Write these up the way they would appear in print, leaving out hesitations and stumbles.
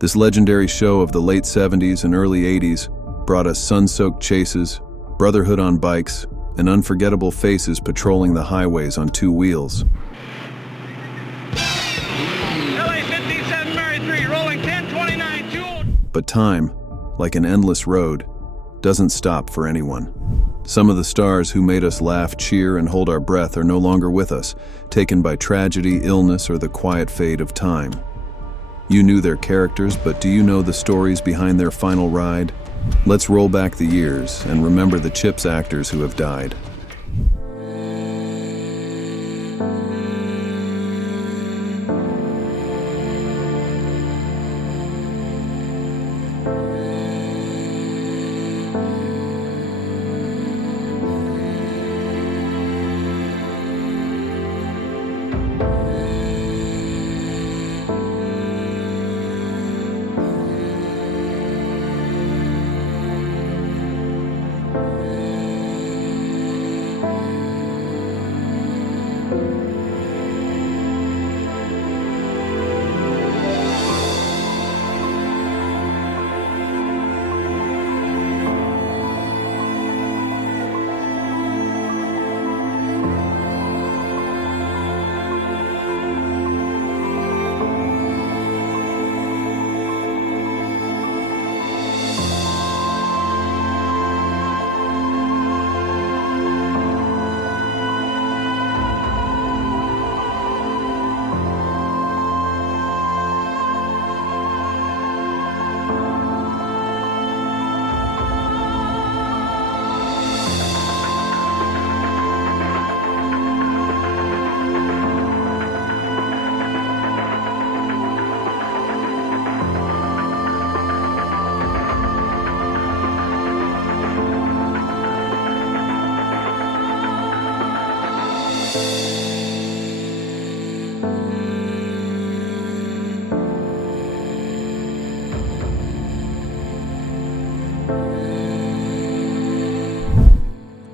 This legendary show of the late 70s and early 80s brought us sun-soaked chases, brotherhood on bikes, and unforgettable faces patrolling the highways on two wheels. LA 57 Mary 3, rolling 1029 Jewel. But time, like an endless road, doesn't stop for anyone. Some of the stars who made us laugh, cheer, and hold our breath are no longer with us, taken by tragedy, illness, or the quiet fade of time. You knew their characters, but do you know the stories behind their final ride? Let's roll back the years and remember the CHiPs actors who have died.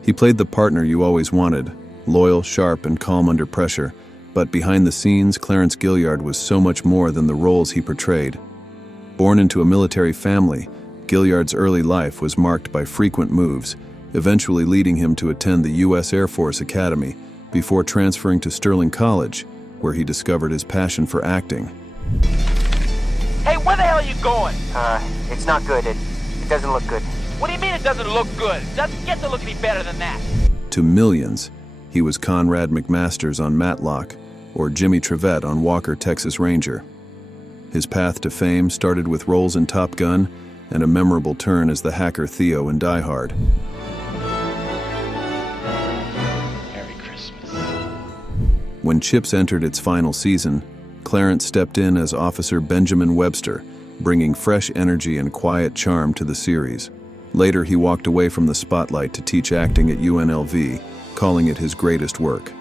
He played the partner you always wanted, loyal, sharp, and calm under pressure, but behind the scenes, Clarence Gilliard was so much more than the roles he portrayed. Born into a military family, Gilliard's early life was marked by frequent moves, eventually leading him to attend the U.S. Air Force Academy before transferring to Sterling College, where he discovered his passion for acting. Hey, where the hell are you going? It's not good. It doesn't look good. What do you mean it doesn't look good? It doesn't get to look any better than that. To millions, he was Conrad McMasters on Matlock or Jimmy Trevette on Walker, Texas Ranger. His path to fame started with roles in Top Gun and a memorable turn as the hacker Theo in Die Hard. Merry Christmas. When CHiPs entered its final season, Clarence stepped in as Officer Benjamin Webster, bringing fresh energy and quiet charm to the series. Later, he walked away from the spotlight to teach acting at UNLV, calling it his greatest work.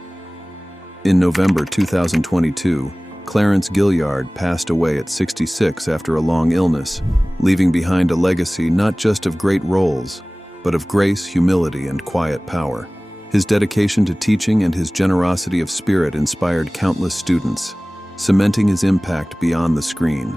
In November 2022, Clarence Gilliard passed away at 66 after a long illness, leaving behind a legacy not just of great roles, but of grace, humility, and quiet power. His dedication to teaching and his generosity of spirit inspired countless students, cementing his impact beyond the screen.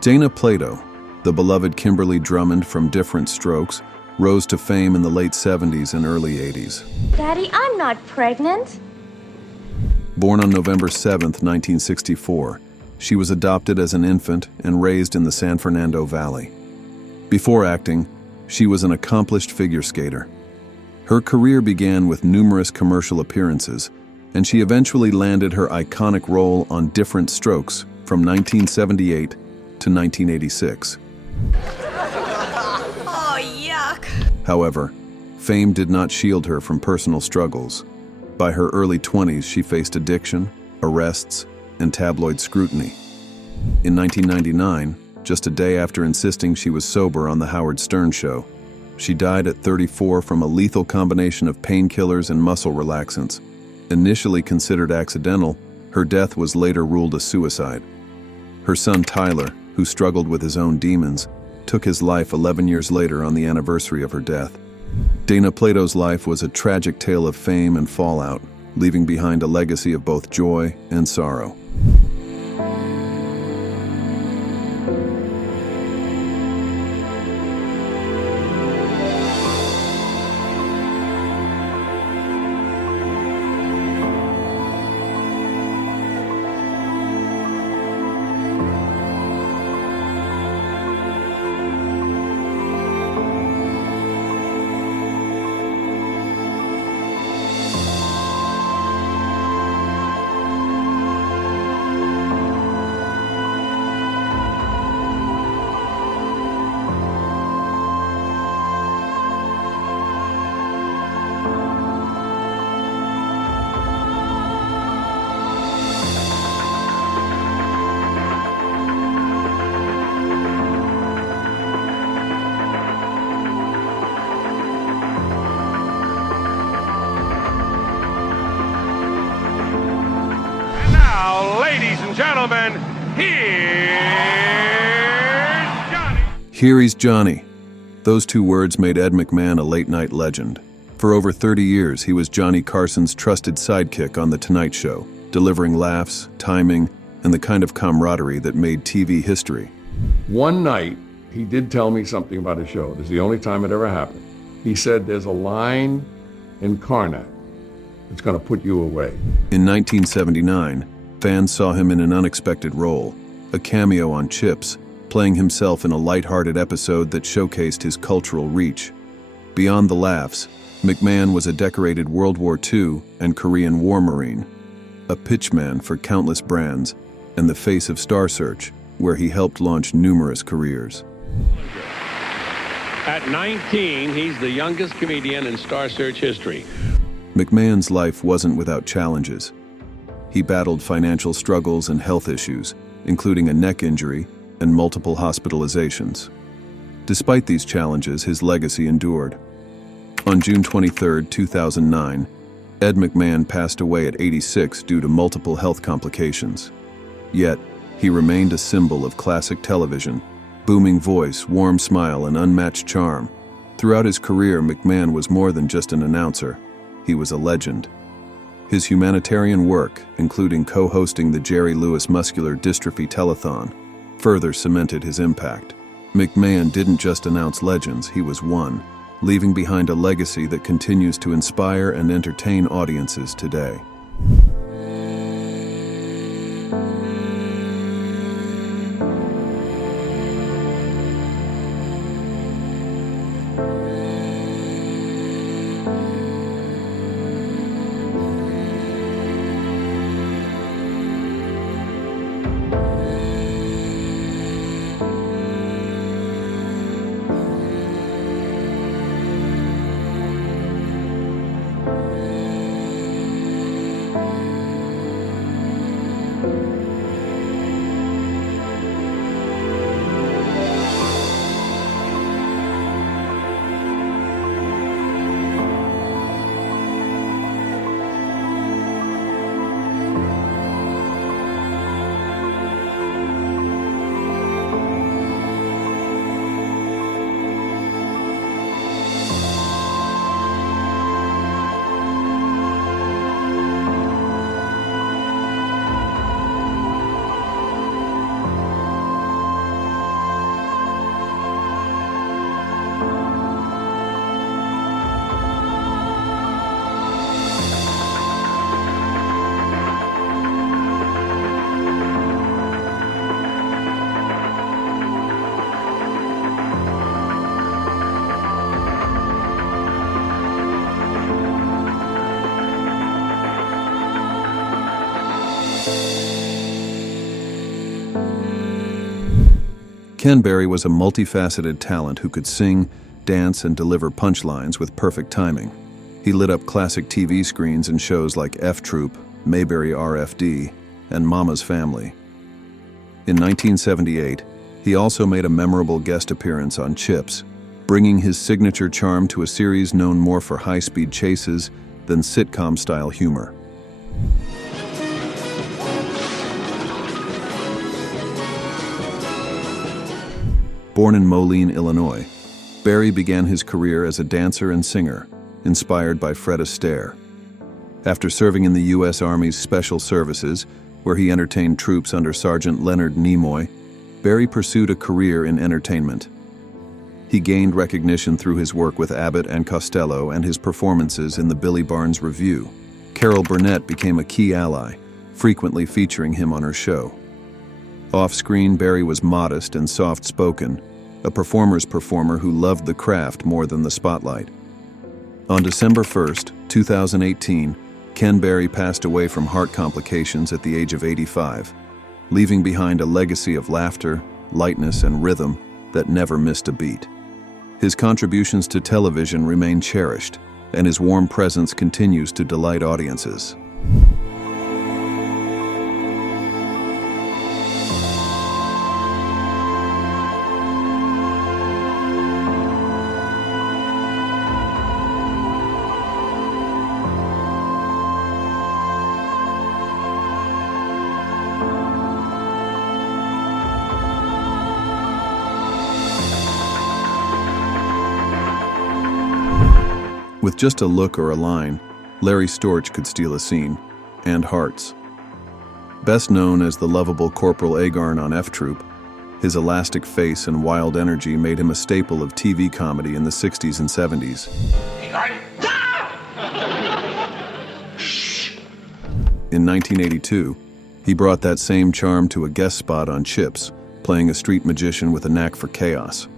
Dana Plato, the beloved Kimberly Drummond from Different Strokes, rose to fame in the late 70s and early 80s. Daddy, I'm not pregnant. Born on November 7, 1964, she was adopted as an infant and raised in the San Fernando Valley. Before acting, she was an accomplished figure skater. Her career began with numerous commercial appearances, and she eventually landed her iconic role on Different Strokes from 1978 to 1986. Oh, yuck. However, fame did not shield her from personal struggles. By her early 20s, she faced addiction, arrests, and tabloid scrutiny. In 1999, just a day after insisting she was sober on The Howard Stern Show, She died at 34 from a lethal combination of painkillers and muscle relaxants. Initially considered accidental, her death was later ruled a suicide. Her son Tyler, who struggled with his own demons, took his life 11 years later on the anniversary of her death. Dana Plato's life was a tragic tale of fame and fallout, leaving behind a legacy of both joy and sorrow. Ladies and gentlemen, here's Johnny. Here he's Johnny. Those two words made Ed McMahon a late-night legend. For over 30 years, he was Johnny Carson's trusted sidekick on The Tonight Show, delivering laughs, timing, and the kind of camaraderie that made TV history. One night, he did tell me something about his show. This is the only time it ever happened. He said, there's a line in Karnak that's going to put you away. In 1979, fans saw him in an unexpected role, a cameo on CHiPs, playing himself in a lighthearted episode that showcased his cultural reach. Beyond the laughs, McMahon was a decorated World War II and Korean War Marine, a pitchman for countless brands, and the face of Star Search, where he helped launch numerous careers. At 19, he's the youngest comedian in Star Search history. McMahon's life wasn't without challenges. He battled financial struggles and health issues, including a neck injury and multiple hospitalizations. Despite these challenges, his legacy endured. On June 23, 2009, Ed McMahon passed away at 86 due to multiple health complications. Yet, he remained a symbol of classic television, booming voice, warm smile, and unmatched charm. Throughout his career, McMahon was more than just an announcer. He was a legend. His humanitarian work, including co-hosting the Jerry Lewis Muscular Dystrophy Telethon, further cemented his impact. McMahon didn't just announce legends, he was one, leaving behind a legacy that continues to inspire and entertain audiences today. Ken Berry was a multifaceted talent who could sing, dance, and deliver punchlines with perfect timing. He lit up classic TV screens in shows like F Troop, Mayberry RFD, and Mama's Family. In 1978, he also made a memorable guest appearance on CHiPs, bringing his signature charm to a series known more for high-speed chases than sitcom-style humor. Born in Moline, Illinois, Barry began his career as a dancer and singer, inspired by Fred Astaire. After serving in the U.S. Army's Special Services, where he entertained troops under Sergeant Leonard Nimoy, Barry pursued a career in entertainment. He gained recognition through his work with Abbott and Costello and his performances in the Billy Barnes Review. Carol Burnett became a key ally, frequently featuring him on her show. Off-screen, Barry was modest and soft-spoken, a performer's performer who loved the craft more than the spotlight. On December 1st, 2018, Ken Barry passed away from heart complications at the age of 85, leaving behind a legacy of laughter, lightness, and rhythm that never missed a beat. His contributions to television remain cherished, and his warm presence continues to delight audiences. With just a look or a line, Larry Storch could steal a scene, and hearts. Best known as the lovable Corporal Agarn on F Troop, his elastic face and wild energy made him a staple of TV comedy in the 60s and 70s. In 1982, he brought that same charm to a guest spot on CHiPs, playing a street magician with a knack for chaos.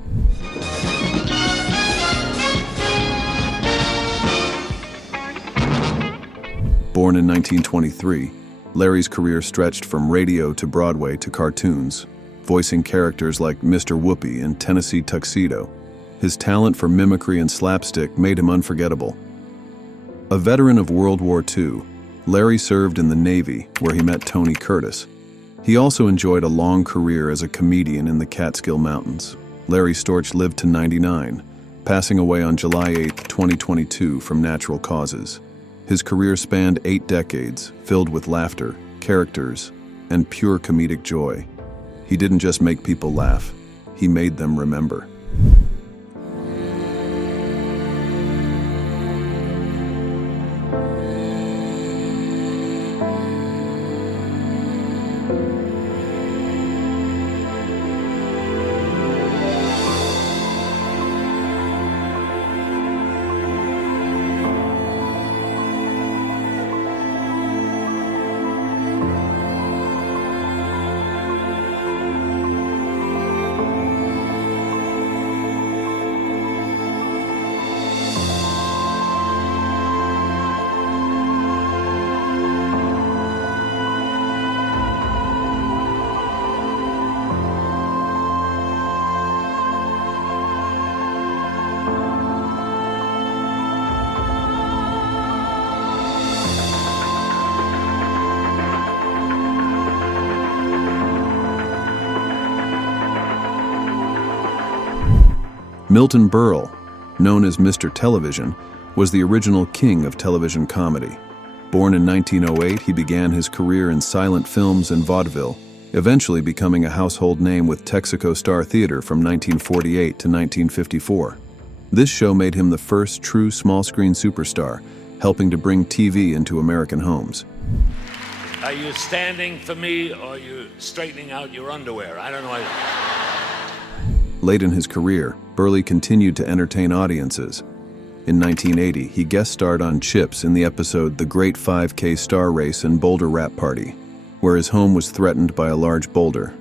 Born in 1923, Larry's career stretched from radio to Broadway to cartoons, voicing characters like Mr. Whoopi in Tennessee Tuxedo. His talent for mimicry and slapstick made him unforgettable. A veteran of World War II, Larry served in the Navy, where he met Tony Curtis. He also enjoyed a long career as a comedian in the Catskill Mountains. Larry Storch lived to 99, passing away on July 8, 2022 from natural causes. His career spanned 8 decades, filled with laughter, characters, and pure comedic joy. He didn't just make people laugh, he made them remember. Milton Berle, known as Mr. Television, was the original king of television comedy. Born in 1908, he began his career in silent films and vaudeville, eventually becoming a household name with Texaco Star Theater from 1948 to 1954. This show made him the first true small-screen superstar, helping to bring TV into American homes. Are you standing for me or are you straightening out your underwear? I don't know. Late in his career, Burley continued to entertain audiences. In 1980, he guest starred on CHiPs in the episode The Great 5K Star Race and Boulder Rap Party, where his home was threatened by a large boulder.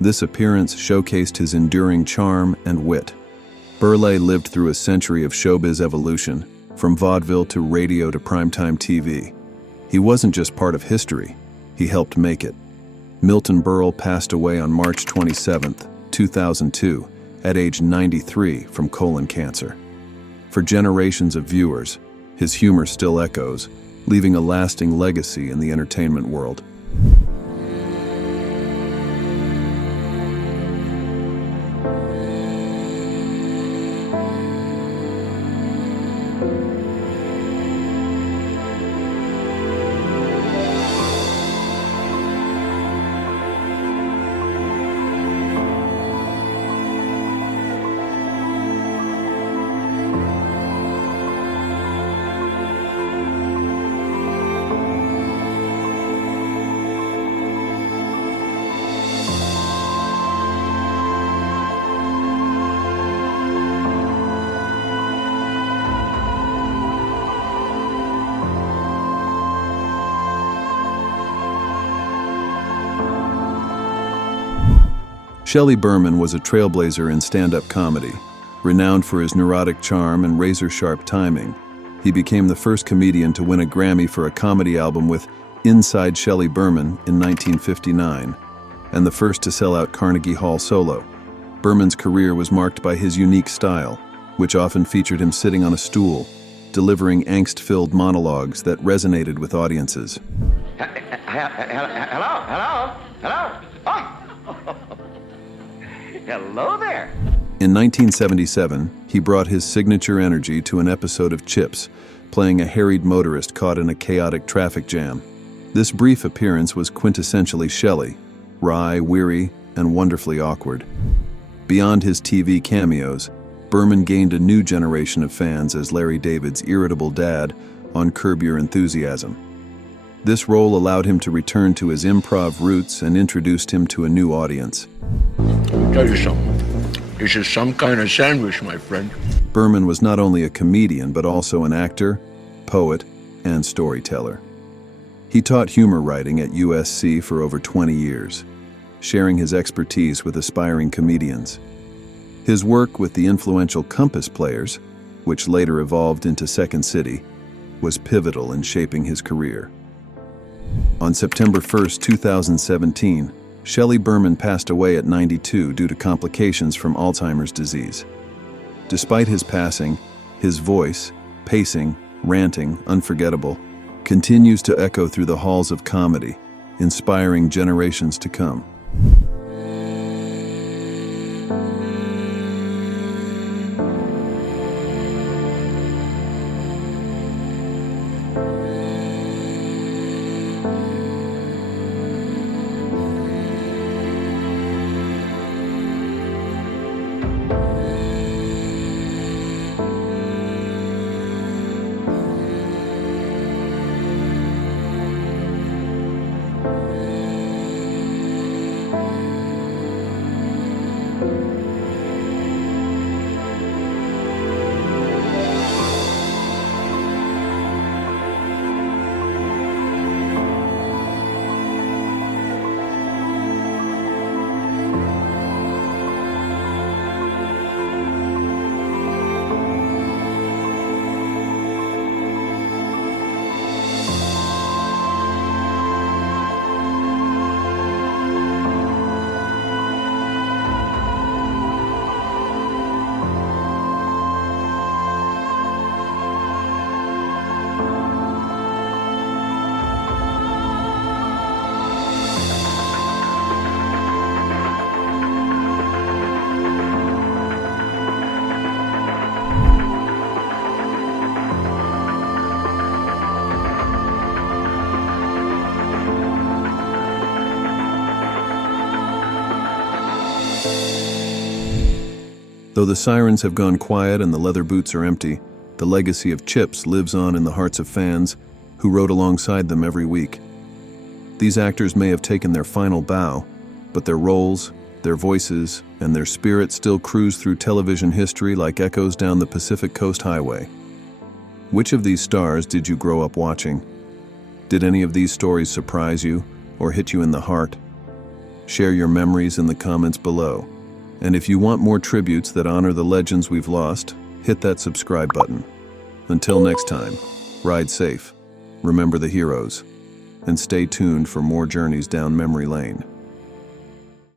This appearance showcased his enduring charm and wit. Burley lived through a century of showbiz evolution, from vaudeville to radio to primetime TV. He wasn't just part of history, he helped make it. Milton Berle passed away on March 27, 2002, at age 93 from colon cancer. For generations of viewers, his humor still echoes, leaving a lasting legacy in the entertainment world. Shelley Berman was a trailblazer in stand-up comedy. Renowned for his neurotic charm and razor-sharp timing, he became the first comedian to win a Grammy for a comedy album with Inside Shelley Berman in 1959, and the first to sell out Carnegie Hall solo. Berman's career was marked by his unique style, which often featured him sitting on a stool, delivering angst-filled monologues that resonated with audiences. Hello? Oh! Hello there. In 1977, he brought his signature energy to an episode of CHiPs, playing a harried motorist caught in a chaotic traffic jam. This brief appearance was quintessentially Shelley, wry, weary, and wonderfully awkward. Beyond his TV cameos, Berman gained a new generation of fans as Larry David's irritable dad on Curb Your Enthusiasm. This role allowed him to return to his improv roots and introduced him to a new audience. I'll tell you something. This is some kind of sandwich, my friend. Berman was not only a comedian, but also an actor, poet, and storyteller. He taught humor writing at USC for over 20 years, sharing his expertise with aspiring comedians. His work with the influential Compass Players, which later evolved into Second City, was pivotal in shaping his career. On September 1, 2017, Shelley Berman passed away at 92 due to complications from Alzheimer's disease. Despite his passing, his voice, pacing, ranting, unforgettable, continues to echo through the halls of comedy, inspiring generations to come. Though the sirens have gone quiet and the leather boots are empty, the legacy of CHiPs lives on in the hearts of fans who rode alongside them every week. These actors may have taken their final bow, but their roles, their voices, and their spirit still cruise through television history like echoes down the Pacific Coast Highway. Which of these stars did you grow up watching? Did any of these stories surprise you or hit you in the heart? Share your memories in the comments below. And if you want more tributes that honor the legends we've lost, hit that subscribe button. Until next time, ride safe, remember the heroes, and stay tuned for more journeys down memory lane.